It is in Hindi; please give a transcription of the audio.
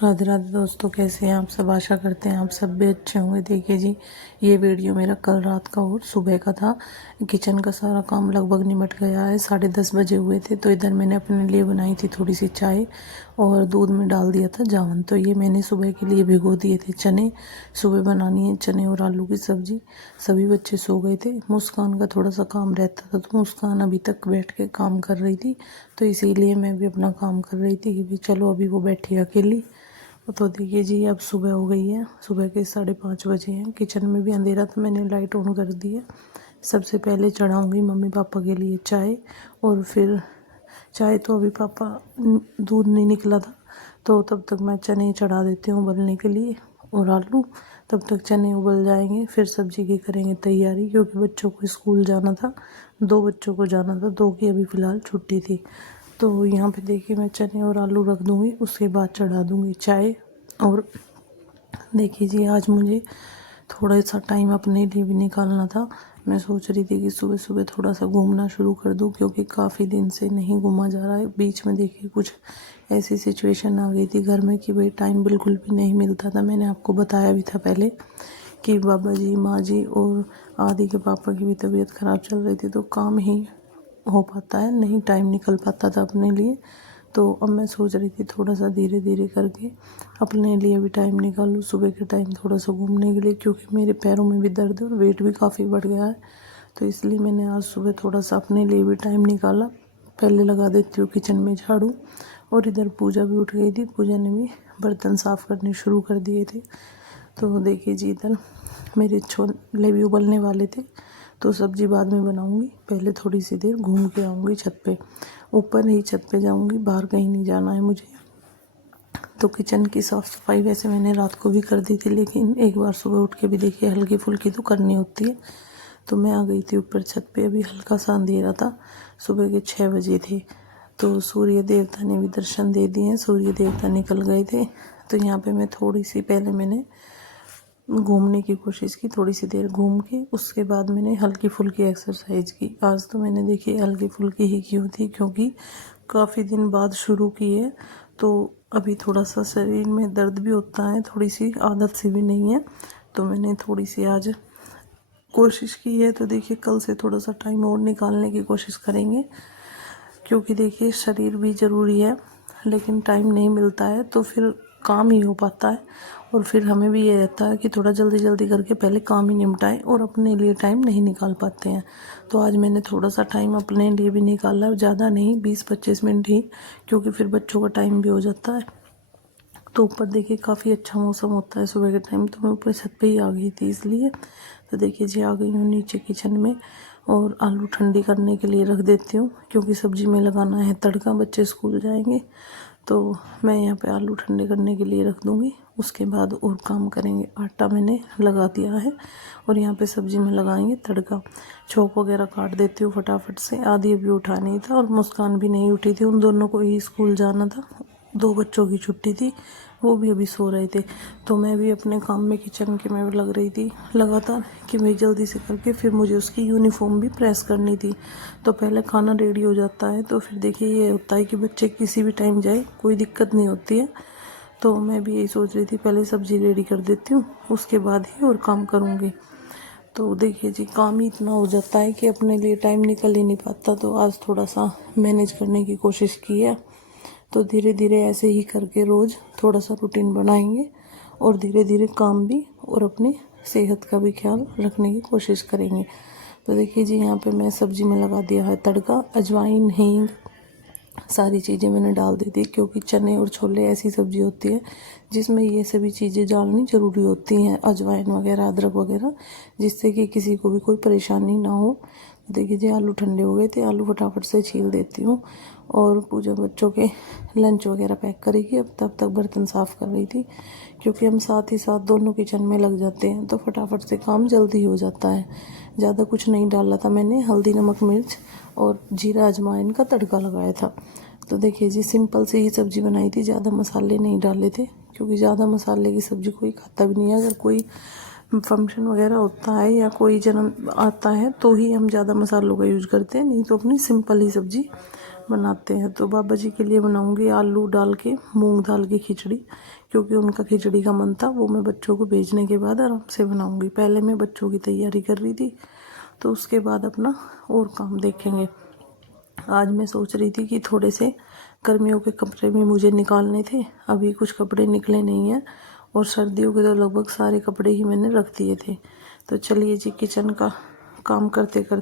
राधे राधे दोस्तों, कैसे हैं आप सब। आशा करते हैं आप सब भी अच्छे होंगे। देखिए जी, ये वीडियो मेरा कल रात का और सुबह का था। किचन का सारा काम लगभग निपट गया है। 10:30 बजे हुए थे। तो इधर मैंने अपने लिए बनाई थी थोड़ी सी चाय और दूध में डाल दिया था जावन। तो ये मैंने सुबह के लिए भिगो दिए थे चने। सुबह बनानी है चने और आलू की सब्जी। सभी बच्चे सो गए थे। मुस्कान का थोड़ा सा काम रहता था, तो मुस्कान अभी तक बैठ के काम कर रही थी, तो इसीलिए मैं भी अपना काम कर रही थी कि चलो अभी वो बैठी अकेली। तो देखिए जी, अब सुबह हो गई है। सुबह के 5:30 बजे हैं। किचन में भी अंधेरा था, मैंने लाइट ऑन कर दी है। सबसे पहले चढ़ाऊंगी मम्मी पापा के लिए चाय। और फिर चाय तो अभी पापा दूध नहीं निकला था, तो तब तक मैं चने चढ़ा देती हूँ उबलने के लिए और आलू। तब तक चने उबल जाएंगे, फिर सब्जी की करेंगे तैयारी, क्योंकि बच्चों को स्कूल जाना था। 2 बच्चों को जाना था, 2 की अभी फ़िलहाल छुट्टी थी। तो यहाँ पे देखिए मैं चने और आलू रख दूँगी, उसके बाद चढ़ा दूँगी चाय। और देखिए जी, आज मुझे थोड़ा सा टाइम अपने लिए भी निकालना था। मैं सोच रही थी कि सुबह सुबह थोड़ा सा घूमना शुरू कर दूं, क्योंकि काफ़ी दिन से नहीं घूमा जा रहा है। बीच में देखिए कुछ ऐसी सिचुएशन आ गई थी घर में कि भाई टाइम बिल्कुल भी नहीं मिलता था। मैंने आपको बताया भी था पहले कि बाबा जी, माँ जी और आदि के पापा की भी तबीयत ख़राब चल रही थी, तो काम ही हो पाता है, नहीं टाइम निकल पाता था अपने लिए। तो अब मैं सोच रही थी थोड़ा सा धीरे धीरे करके अपने लिए भी टाइम निकालूँ सुबह के टाइम थोड़ा सा घूमने के लिए, क्योंकि मेरे पैरों में भी दर्द है और वेट भी काफ़ी बढ़ गया है। तो इसलिए मैंने आज सुबह थोड़ा सा अपने लिए भी टाइम निकाला। पहले लगा देती हूँ किचन में झाड़ू। और इधर पूजा भी उठ गई थी, पूजा ने भी बर्तन साफ़ करने शुरू कर दिए थे। तो देखिए जी, इधर मेरे छोले भी उबलने वाले थे, तो सब्जी बाद में बनाऊंगी। पहले थोड़ी सी देर घूम के आऊँगी छत पे, ऊपर ही छत पे जाऊंगी, बाहर कहीं नहीं जाना है मुझे। तो किचन की साफ़ सफाई वैसे मैंने रात को भी कर दी थी, लेकिन एक बार सुबह उठ के भी देखिए हल्की फुल्की तो करनी होती है। तो मैं आ गई थी ऊपर छत पे। अभी हल्का सा अंधेरा था, सुबह के 6 बजे थे। तो सूर्य देवता ने भी दर्शन दे दिए हैं, सूर्य देवता निकल गए थे। तो यहाँ पे मैं थोड़ी सी पहले मैंने घूमने की कोशिश की, थोड़ी सी देर घूम के उसके बाद मैंने हल्की फुल्की एक्सरसाइज की। आज तो मैंने देखी हल्की फुल्की ही की थी, क्योंकि काफ़ी दिन बाद शुरू की है। तो अभी थोड़ा सा शरीर में दर्द भी होता है, थोड़ी सी आदत सी भी नहीं है। तो मैंने थोड़ी सी आज कोशिश की है। तो देखिए कल से थोड़ा सा टाइम और निकालने की कोशिश करेंगे, क्योंकि देखिए शरीर भी ज़रूरी है, लेकिन टाइम नहीं मिलता है तो फिर काम ही हो पाता है। और फिर हमें भी ये रहता है कि थोड़ा जल्दी जल्दी करके पहले काम ही निपटाएं, और अपने लिए टाइम नहीं निकाल पाते हैं। तो आज मैंने थोड़ा सा टाइम अपने लिए भी निकाला, ज़्यादा नहीं, 20-25 मिनट ही, क्योंकि फिर बच्चों का टाइम भी हो जाता है। तो ऊपर देखिए काफ़ी अच्छा मौसम होता है सुबह के टाइम, तो मैं ऊपर छत पे ही आ गई थी इसलिए। तो देखिए जी, आ गई हूँ नीचे किचन में। और आलू ठंडी करने के लिए रख देती हूँ, क्योंकि सब्जी में लगाना है तड़का, बच्चे स्कूल जाएंगे। तो मैं यहाँ पे आलू ठंडे करने के लिए रख दूँगी, उसके बाद और काम करेंगे। आटा मैंने लगा दिया है और यहाँ पे सब्जी में लगाएंगे तड़का। छोंक वगैरह काट देती हूँ फटाफट से। आदि अभी उठा नहीं था और मुस्कान भी नहीं उठी थी, उन दोनों को ही स्कूल जाना था। 2 बच्चों की छुट्टी थी, वो भी अभी सो रहे थे। तो मैं भी अपने काम में किचन के में लग रही थी लगातार, कि मैं जल्दी से करके फिर मुझे उसकी यूनिफॉर्म भी प्रेस करनी थी। तो पहले खाना रेडी हो जाता है, तो फिर देखिए ये होता है कि बच्चे किसी भी टाइम जाए, कोई दिक्कत नहीं होती है। तो मैं भी यही सोच रही थी, पहले सब्जी रेडी कर देती हूँ, उसके बाद ही और काम करूँगी। तो देखिए जी, काम ही इतना हो जाता है कि अपने लिए टाइम निकल ही नहीं पाता। तो आज थोड़ा सा मैनेज करने की कोशिश की है। तो धीरे धीरे ऐसे ही करके रोज़ थोड़ा सा रूटीन बनाएंगे, और धीरे धीरे काम भी और अपनी सेहत का भी ख्याल रखने की कोशिश करेंगे। तो देखिए जी, यहाँ पे मैं सब्जी में लगा दिया है तड़का। अजवाइन, हींग, सारी चीज़ें मैंने डाल दी थी, क्योंकि चने और छोले ऐसी सब्जी होती है जिसमें ये सभी चीज़ें डालनी ज़रूरी होती हैं, अजवाइन वगैरह, अदरक वगैरह, जिससे कि किसी को भी कोई परेशानी ना हो। देखिए जी, आलू ठंडे हो गए थे, आलू फटाफट से छील देती हूँ। और पूजा बच्चों के लंच वगैरह पैक करेगी, अब तब तक बर्तन साफ़ कर रही थी, क्योंकि हम साथ ही साथ दोनों किचन में लग जाते हैं, तो फटाफट से काम जल्दी हो जाता है। ज़्यादा कुछ नहीं डाला था मैंने, हल्दी, नमक, मिर्च और जीरा अजवाइन का तड़का लगाया था। तो देखिए जी, सिंपल से ही सब्ज़ी बनाई थी, ज़्यादा मसाले नहीं डाले थे, क्योंकि ज़्यादा मसाले की सब्ज़ी कोई खाता भी नहीं है। अगर कोई फंक्शन वगैरह होता है या कोई जन्म आता है तो ही हम ज़्यादा मसालों का यूज करते हैं, नहीं तो अपनी सिंपल ही सब्ज़ी बनाते हैं। तो बाबा जी के लिए बनाऊंगी आलू डाल के मूंग दाल की खिचड़ी, क्योंकि उनका खिचड़ी का मन था। वो मैं बच्चों को भेजने के बाद आराम से बनाऊंगी। पहले मैं बच्चों की तैयारी कर रही थी, तो उसके बाद अपना और काम देखेंगे। आज मैं सोच रही थी कि थोड़े से गर्मियों के कपड़े भी मुझे निकालने थे, अभी कुछ कपड़े निकले नहीं हैं, और सर्दियों के तो लगभग सारे कपड़े ही मैंने रख दिए थे। तो चलिए जी, किचन का काम करते करते